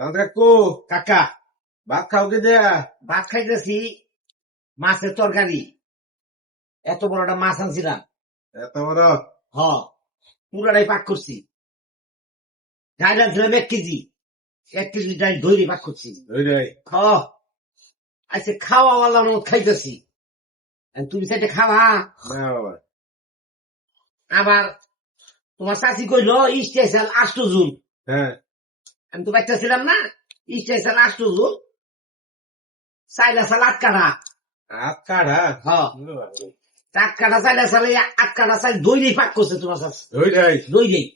কাকু কাকা ভাত খাও কে দেয়া? ভাত খাইতেছি মাছের তরকারি। এত বড় একটা মাছ আনছিলাম, এত বড়? হ পুরাটাই পাক করছি। ডাইল আনছিলাম 1 কেজি, 1 কেজি ডাইল ধরে পাক করছি। ওই রে হ আচ্ছা, খাওয়া আল্লাহ মত খাইতেছি। তুমি সেটা খাওয়া। না বাবা। আবার তোমার চাষি কইলো স্টেশন 8 জুন। হ্যাঁ আমি তো পাইতেছিলাম না, স্টেশন 8 জুন চাইলা সাল 8 কাঠা। হাত কাটা? হ 8 কাঠা চাইলা সালে 8 কাঠা চাই দইলেই পাক করছে তোমার চাষি। ওই রে দইলেই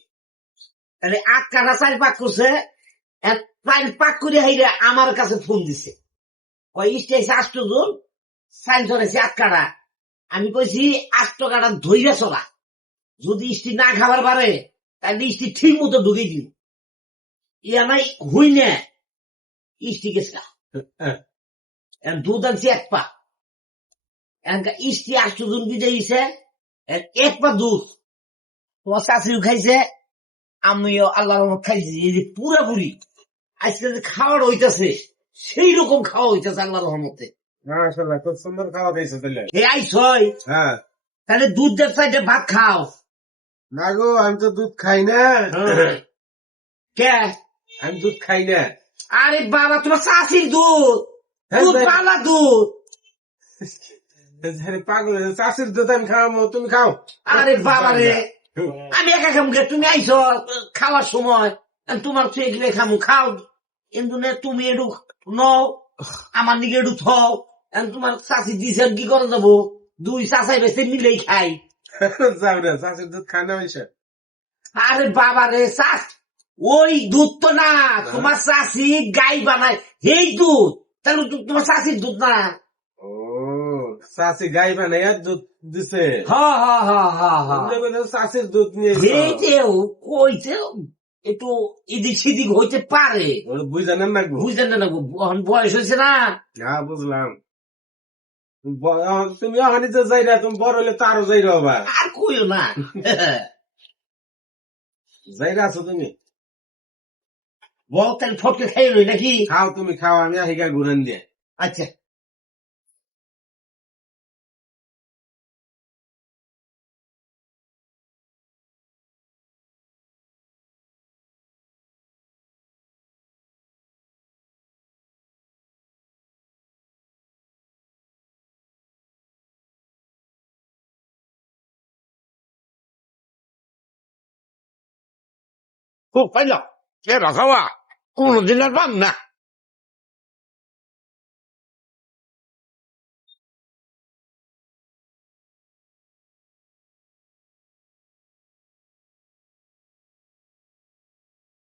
তাহলে 8 কাঠা চাইল পাক করছে। চাইল পাক করে হাইরে আমার কাছে ফোন দিছে, কয় স্টেশন 8 জুন চাইল চলেছে 8 কাঠা। আমি কইছি 8 কাঠা ধইরা চলা, যদি স্ত্রী না খাবার পারে তাহলে স্ত্রী ঠিক মতো ঢুকে দিল। ইয়া নাই হই না স্ত্রী গেছে। দুধ আনছি 1 পা, স্ত্রী 8 জন বিদাইছে 1 পা দুধ। তোমার শাশুড়ি খাইছে, আমিও আল্লাহর রহমত খাইছি। এই যে পুরাপুরি আজকে যে খাওয়ার হইতেছে সেই রকম খাওয়া হইতেছে আল্লাহর রহমতে। মাশাআল্লাহ, খুব সুন্দর খাওয়া খাইছো তাহলে। হে আইসই হ্যাঁ তাহলে দুধ দেড় সাইডে ভাত খাও। না গো, আমি তো দুধ খাই না। কে? আমি দুধ খাই না। আরে বাবা, তোমার শাশুড়ির দুধ, হ্যাঁ, দুধ ভাই। পালা দুধ। আরে পাগল, চাষির দুধ আমি খাওয়াবো, তুমি খাও। আরে বাবা রে, আমি একা খামু গে? তুমি আইসো খাওয়ার সময়, তোমার তুই এগুলো খামু খাও। কিন্তু না, তুমি একটু নও আমার দিকে একটু থাও। তোমার চাষি দিছে কি করে যাবো? 2 চাষাই বেশি মিলেই খাই। যাও না, চাষির দুধ খায় না হয়েছে। আরে বাবা রে, চাষ ওই দুধ তো না, তোমার চাষি গাই বানায় এই দুধ। তাহলে তোমার চাষির দুধ না। ও, চাষি গাই বানাইয়া দুধ দিছে। হা হা হা হা হা, চাষির দুধ নিয়ে এইটাও কইতে একটু এদিক সেদিক হইতে পারে, বুঝে নেন না গো। বুঝলেন না? এখন বয়স হয়েছে না। হ্যাঁ বুঝলাম। তুমি ওখানে যে যাইরা, তুমি বড় হলে তো আরো যাইরা হবা। আর কইও না। যাইরা আছো তুমি? বল তাহলে ফটকে খাই রই নাকি? খাও, তুমি খাও, আমি আহিকা ঘুরান দিয়ে। আচ্ছা খুব পাইলাম, এরা খাওয়া কোনদিন আর পাম না।